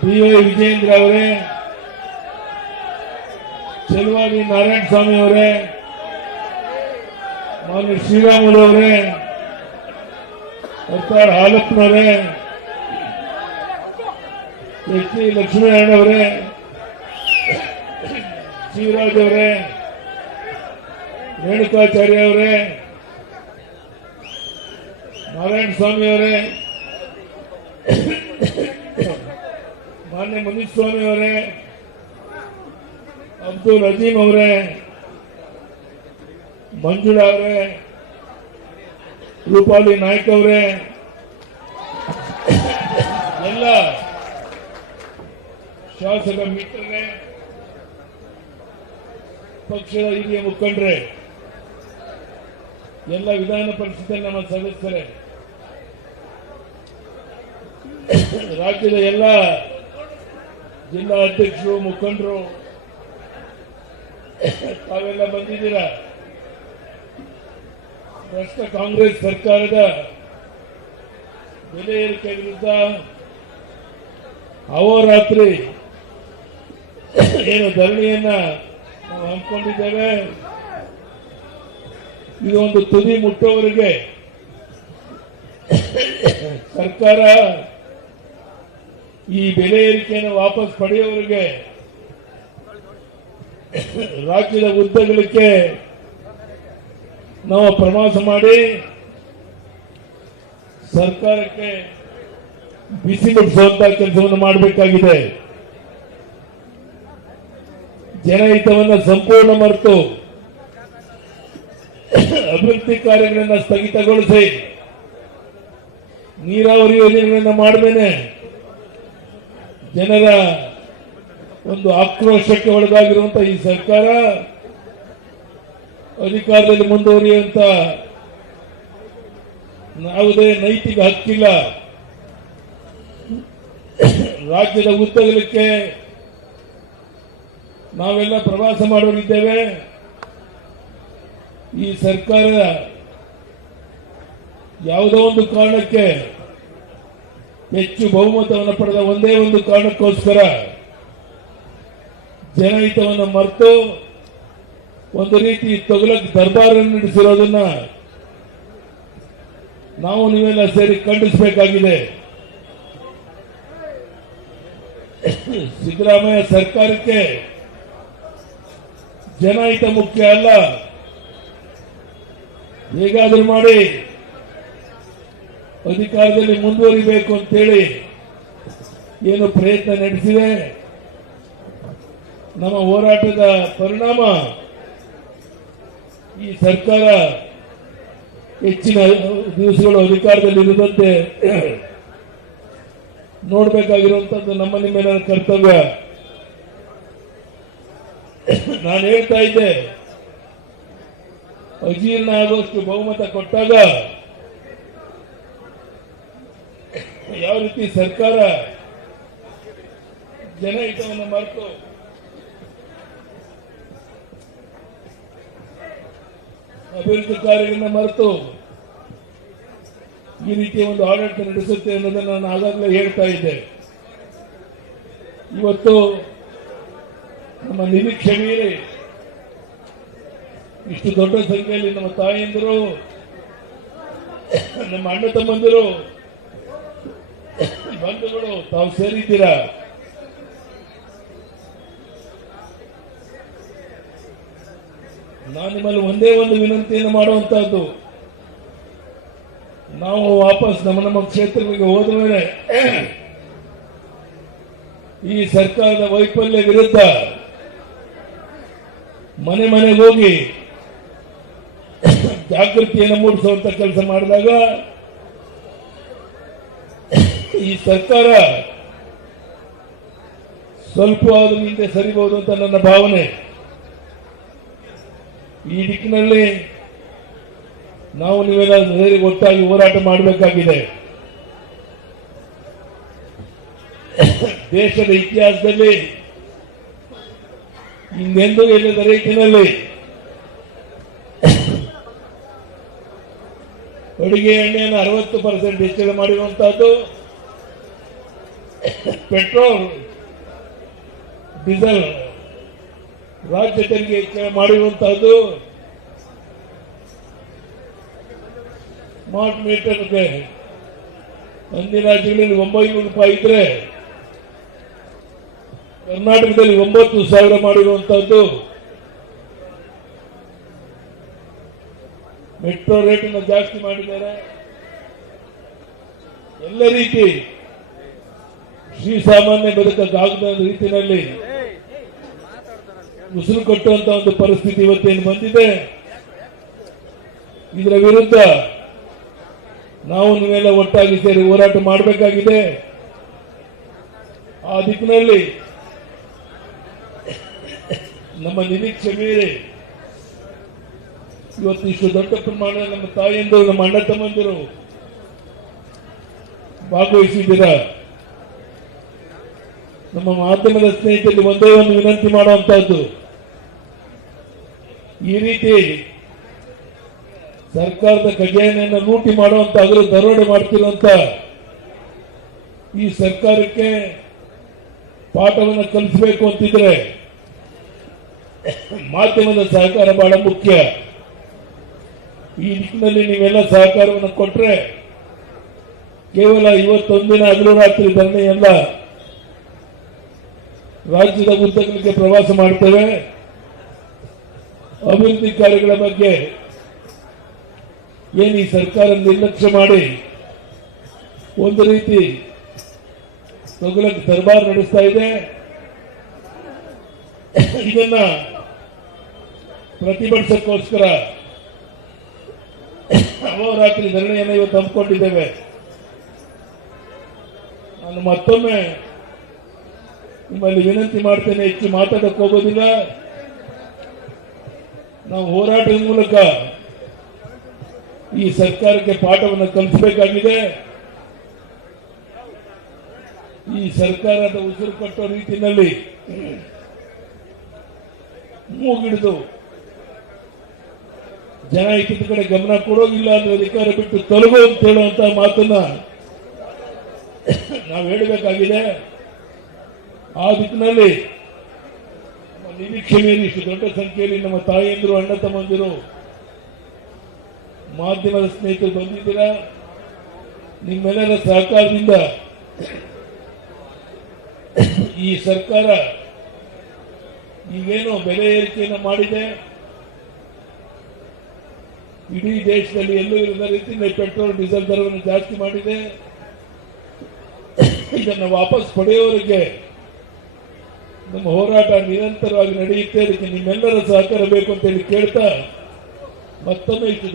B Y Vijendra ಅವರೇ ಚೆಲುವಾದಿ ನಾರಾಯಣ ಸ್ವಾಮಿ ಅವರೇ, ಮಾನ್ಯ ಶ್ರೀರಾಮುಲು ಅವರೇ, ಸರ್ದಾರ್ ಹಾಲಪ್ಪನವರೇ ಎಚ್ ಡಿ ಲಕ್ಷ್ಮೀನಾರಾಯಣ ಅವರೇ, ಶಿವರಾಜ್ ಅವರೇ, ರೇಣುಕಾಚಾರ್ಯ ಅವರೇ, ನಾರಾಯಣ ಸ್ವಾಮಿ ಅವರೇ ಮಾನ್ಯ ಮನೀಶ್ ಸ್ವಾಮಿ ಅವರೇ, ಅಬ್ದುಲ್ ಅಜೀಮ್ ಅವರೇ, ಮಂಜುಳಾ ಅವರೇ, ರೂಪಾಲಿ ನಾಯ್ಕ ಅವರೇ, ಎಲ್ಲ ಶಾಸಕ ಮಿತ್ರರೇ, ಪಕ್ಷದ ಹಿರಿಯ ಮುಖಂಡರೇ, ಎಲ್ಲ ವಿಧಾನ ಪರಿಷತ್ತಿನ ನಮ್ಮ ಸದಸ್ಯರೇ ರಾಜ್ಯದ ಎಲ್ಲ ಜಿಲ್ಲಾ ಅಧ್ಯಕ್ಷರು ಮುಖಂಡರು, ತಾವೆಲ್ಲ ಬಂದಿದ್ದೀರಾ? ಭ್ರಷ್ಟ ಕಾಂಗ್ರೆಸ್ ಸರ್ಕಾರದ ಬೆಲೆ ಏರಿಕೆ ವಿರುದ್ಧ ಅಹೋರಾತ್ರಿ ಏನು ಧರಣಿಯನ್ನ ನಾವು ಹಮ್ಮಿಕೊಂಡಿದ್ದೇವೆ ಇದು ಒಂದು ತುದಿ ಮುಟ್ಟೋವರೆಗೆ ಸರ್ಕಾರ ಈ ಬೆಲೆ ಏರಿಕೆಯನ್ನು ವಾಪಸ್ ಪಡೆಯುವವರಿಗೆ ರಾಜ್ಯದ ಉದ್ದಗಲಕ್ಕೆ ನಾವು ಪ್ರವಾಸ ಮಾಡಿ ಸರ್ಕಾರಕ್ಕೆ ಬಿಸಿ ಮುಟ್ಟಿಸುವಂತ ಕೆಲಸವನ್ನು ಮಾಡಬೇಕಾಗಿದೆ. ಜನಹಿತವನ್ನು ಸಂಪೂರ್ಣ ಮರೆತು ಅಭಿವೃದ್ಧಿ ಕಾರ್ಯಗಳನ್ನು ಸ್ಥಗಿತಗೊಳಿಸಿ ನೀರಾವರಿ ಯೋಜನೆಗಳನ್ನು ಮಾಡದೇನೆ. ಜನರ ಒಂದು ಆಕ್ರೋಶಕ್ಕೆ ಒಳಗಾಗಿರುವಂತಹ ಈ ಸರ್ಕಾರ ಅಧಿಕಾರದಲ್ಲಿ ಮುಂದುವರಿಯುವಂತ ಯಾವುದೇ ನೈತಿಕ ಹಕ್ಕಿಲ್ಲ. ರಾಜ್ಯದ ಉದ್ದಗಲಕ್ಕೆ ನಾವೆಲ್ಲ ಪ್ರವಾಸ ಮಾಡಲಿದ್ದೇವೆ ಈ ಸರ್ಕಾರ ಯಾವುದೋ ಒಂದು ಕಾರಣಕ್ಕೆ ಹೆಚ್ಚು ಬಹುಮತವನ್ನು ಪಡೆದ ಒಂದೇ ಒಂದು ಕಾರಣಕ್ಕೋಸ್ಕರ ಜನಹಿತವನ್ನು ಮರೆತು ಒಂದು ರೀತಿ ತೊಗಲಕ್ ದರ್ಬಾರನ್ನು ನಡೆಸಿರೋದನ್ನ ನಾವು ನೀವೆಲ್ಲ ಸೇರಿ ಖಂಡಿಸಬೇಕಾಗಿದೆ. ಸಿದ್ದರಾಮಯ್ಯ ಸರ್ಕಾರಕ್ಕೆ ಜನಹಿತ ಮುಖ್ಯ ಅಲ್ಲ. ಹೇಗಾದ್ರೂ ಮಾಡಿ ಅಧಿಕಾರದಲ್ಲಿ ಮುಂದುವರಿಬೇಕು ಅಂತೇಳಿ ಏನು ಪ್ರಯತ್ನ ನಡೆಸಿದೆ? ನಮ್ಮ ಹೋರಾಟದ ಪರಿಣಾಮ ಈ ಸರ್ಕಾರ ಹೆಚ್ಚಿನ ದಿವಸಗಳು ಅಧಿಕಾರದಲ್ಲಿ ಇರುವಂತೆ ನೋಡಬೇಕಾಗಿರುವಂತದ್ದು ನಮ್ಮ ನಿಮ್ಮೆಲ್ಲರ ಕರ್ತವ್ಯ. ನಾನು ಹೇಳ್ತಾ ಇದ್ದೆ, ಅಜೀರ್ಣ ಆಗುವಷ್ಟು ಬಹುಮತ ಕೊಟ್ಟಾಗ ಯಾವ ರೀತಿ ಸರ್ಕಾರ ಜನಹಿತವನ್ನು ಮರೆತು ಅಭಿವೃದ್ಧಿ ಕಾರ್ಯಗಳನ್ನ ಮರೆತು ಈ ರೀತಿಯ ಒಂದು ಆಡಳಿತ ನಡೆಸುತ್ತೆ ಅನ್ನೋದನ್ನು ನಾನು ಆಗಾಗಲೇ ಹೇಳ್ತಾ ಇದ್ದೆ. ಇವತ್ತು ನಮ್ಮ ನಿರೀಕ್ಷೆ ಮೀರಿ ಇಷ್ಟು ದೊಡ್ಡ ಸಂಖ್ಯೆಯಲ್ಲಿ ನಮ್ಮ ತಾಯಿಯಂದರು ನಮ್ಮ ಅಣ್ಣ ತಮ್ಮಂದಿರು ಬಂಧುಗಳು, ತಾವು ಸೇರಿದ್ದೀರಾ? ನಾನು ನಿಮ್ಮಲ್ಲಿ ಒಂದೇ ಒಂದು ವಿನಂತಿಯನ್ನು ಮಾಡುವಂತಹದ್ದು, ನಾವು ವಾಪಸ್ ನಮ್ಮ ನಮ್ಮ ಕ್ಷೇತ್ರಗಳಿಗೆ ಹೋದ ಮೇಲೆ, ಈ ಸರ್ಕಾರದ ವೈಫಲ್ಯ ವಿರುದ್ಧ ಮನೆ ಮನೆಗೆ ಹೋಗಿ ಜಾಗೃತಿಯನ್ನು ಮೂಡಿಸುವಂತ ಕೆಲಸ ಮಾಡಿದಾಗ ಈ ಸರ್ಕಾರ ಸ್ವಲ್ಪ ಆದರೂ ಹಿಂದೆ ಸರಿಬಹುದು ಅಂತ ನನ್ನ ಭಾವನೆ. ಈ ದಿಕ್ಕಿನಲ್ಲಿ ನಾವು ನೀವೆಲ್ಲ ಸೇರಿ ಒಟ್ಟಾಗಿ ಹೋರಾಟ ಮಾಡಬೇಕಾಗಿದೆ. ದೇಶದ ಇತಿಹಾಸದಲ್ಲಿ, ಇನ್ನೆಂದು ಇಲ್ಲದ ರೀತಿಯಲ್ಲಿ ಅಡುಗೆ ಎಣ್ಣೆಯನ್ನು ಅರವತ್ತು ಪರ್ಸೆಂಟ್ ಹೆಚ್ಚಳ ಮಾಡಿರುವಂತಹದ್ದು ಪೆಟ್ರೋಲ್, ಡೀಸೆಲ್ ರಾಜ್ಯ ತೆರಿಗೆ ಹೆಚ್ಚಳ ಮಾಡಿರುವಂತಹದ್ದು ಸ್ಮಾರ್ಟ್ ಮೀಟರ್ ಅಂದಿನ ರಾಜ್ಯಗಳಲ್ಲಿ ಒಂಬೈನೂರು ರೂಪಾಯಿ ಇದ್ರೆ ಕರ್ನಾಟಕದಲ್ಲಿ ಒಂಬತ್ತು ಸಾವಿರ ಮಾಡಿರುವಂತಹದ್ದು ಮೆಟ್ರೋ ರೇಟನ್ನು ಜಾಸ್ತಿ ಮಾಡಿದ್ದಾರೆ. ಎಲ್ಲ ರೀತಿ ಶ್ರೀಸಾಮಾನ್ಯ ಬದುಕಕ್ಕಾಗದ ರೀತಿಯಲ್ಲಿ ಉಸಿರು ಕಟ್ಟುವಂತ ಒಂದು ಪರಿಸ್ಥಿತಿ ಇವತ್ತೇನು ಬಂದಿದೆ? ಇದರ ವಿರುದ್ಧ ನಾವು ನೀವೆಲ್ಲ ಒಟ್ಟಾಗಿ ಸೇರಿ ಹೋರಾಟ ಮಾಡಬೇಕಾಗಿದೆ. ಆ ದಿಕ್ಕಿನಲ್ಲಿ ನಮ್ಮ ನಿರೀಕ್ಷೆ ಮೀರಿ ಇವತ್ತು ಇಷ್ಟು ದೊಡ್ಡ ಪ್ರಮಾಣ ನಮ್ಮ ತಾಯಿಯಂದರು, ನಮ್ಮ ಅಣ್ಣ ತಮ್ಮಂದಿರು ಭಾಗವಹಿಸಿದ್ದೀರಾ? ನಮ್ಮ ಮಾಧ್ಯಮದ ಸ್ನೇಹಿತರಿಗೆ ಒಂದೇ ಒಂದು ವಿನಂತಿ ಮಾಡುವಂತಹದ್ದು. ಈ ರೀತಿ ಸರ್ಕಾರದ ಖಜಾನೆಯನ್ನು ಲೂಟಿ ಮಾಡುವಂತ ಅದರ ದರೋಡೆ ಮಾಡ್ತಿರುವಂತ ಈ ಸರ್ಕಾರಕ್ಕೆ ಪಾಠವನ್ನು ಕಲಿಸಬೇಕು ಅಂತಿದ್ರೆ ಮಾಧ್ಯಮದ ಸಹಕಾರ ಬಹಳ ಮುಖ್ಯ. ಈ ನಿಟ್ಟಿನಲ್ಲಿ ನೀವೆಲ್ಲ ಸಹಕಾರವನ್ನು ಕೊಟ್ಟರೆ ಕೇವಲ ಇವತ್ತೊಂದಿನ ಹಗಲು ರಾತ್ರಿ ಧರಣಿ ಅಲ್ಲ ರಾಜ್ಯದ ಉದ್ದಗಲಿಕ್ಕೆ ಪ್ರವಾಸ ಮಾಡ್ತೇವೆ. ಅಭಿವೃದ್ಧಿ ಕಾರ್ಯಗಳ ಬಗ್ಗೆ ಏನು ಈ ಸರ್ಕಾರ ನಿರ್ಲಕ್ಷ್ಯ ಮಾಡಿ ಒಂದು ರೀತಿ ತೊಗಲಕ್ಕೆ ದರ್ಬಾರ್ ನಡೆಸ್ತಾ ಇದೆ. ಇದನ್ನ ಪ್ರತಿಭಟಿಸಕ್ಕೋಸ್ಕರ ಅಹೋರಾತ್ರಿ ಧರಣಿಯನ್ನು ಇವತ್ತು ಹಮ್ಮಿಕೊಂಡಿದ್ದೇವೆ ನಾನು ಮತ್ತೊಮ್ಮೆ ನಿಮ್ಮಲ್ಲಿ ವಿನಂತಿ ಮಾಡ್ತೇನೆ, ಹೆಚ್ಚು ಮಾತಾಡಕ್ಕೆ ಹೋಗೋದಿಲ್ಲ. ನಾವು ಹೋರಾಟದ ಮೂಲಕ ಈ ಸರ್ಕಾರಕ್ಕೆ ಪಾಠವನ್ನು ಕಲಿಸಬೇಕಾಗಿದೆ. ಈ ಸರ್ಕಾರದ ಉಸಿರು ಕಟ್ಟೋ ರೀತಿಯಲ್ಲಿ ಮೂಗಿಡಿದು ಜನ ಇಕ್ಕಿದ ಕಡೆ ಗಮನ ಕೊಡೋದಿಲ್ಲ ಅಂದ್ರೆ ಅಧಿಕಾರ ಬಿಟ್ಟು ತೊಲಗು ಅಂತ ಹೇಳುವಂತ ಮಾತನ್ನ ನಾವು ಹೇಳಬೇಕಾಗಿದೆ. ಆ ದಿಕ್ಕಿನಲ್ಲಿ ನಮ್ಮ ನಿರೀಕ್ಷೆ ಮೇಲೆ ಇಷ್ಟು ದೊಡ್ಡ ಸಂಖ್ಯೆಯಲ್ಲಿ ನಮ್ಮ ತಾಯಿಯಂದಿರು, ಅಣ್ಣ ತಮ್ಮಂದಿರು ಮಾಧ್ಯಮದ ಸ್ನೇಹಿತರು ಬಂದಿದ್ದೀರಾ? ನಿಮ್ಮೆಲ್ಲರ ಸಹಕಾರದಿಂದ ಈ ಸರ್ಕಾರ ಈಗೇನು ಬೆಲೆ ಏರಿಕೆಯನ್ನು ಮಾಡಿದೆ. ಇಡೀ ದೇಶದಲ್ಲಿ ಎಲ್ಲೂ ಇರದ ರೀತಿಯಲ್ಲಿ ಪೆಟ್ರೋಲ್, ಡೀಸೆಲ್ ದರವನ್ನು ಜಾಸ್ತಿ ಮಾಡಿದೆ. ಇದನ್ನು ವಾಪಸ್ ಪಡೆಯುವವರೆಗೆ ನಮ್ಮ ಹೋರಾಟ ನಿರಂತರವಾಗಿ ನಡೆಯುತ್ತೆ. ಅದಕ್ಕೆ ನಿಮ್ಮೆಲ್ಲರ ಸಹಕಾರ ಬೇಕು ಅಂತ ಹೇಳಿ ಕೇಳ್ತಾ ಮತ್ತೊಮ್ಮೆ ಇಷ್ಟು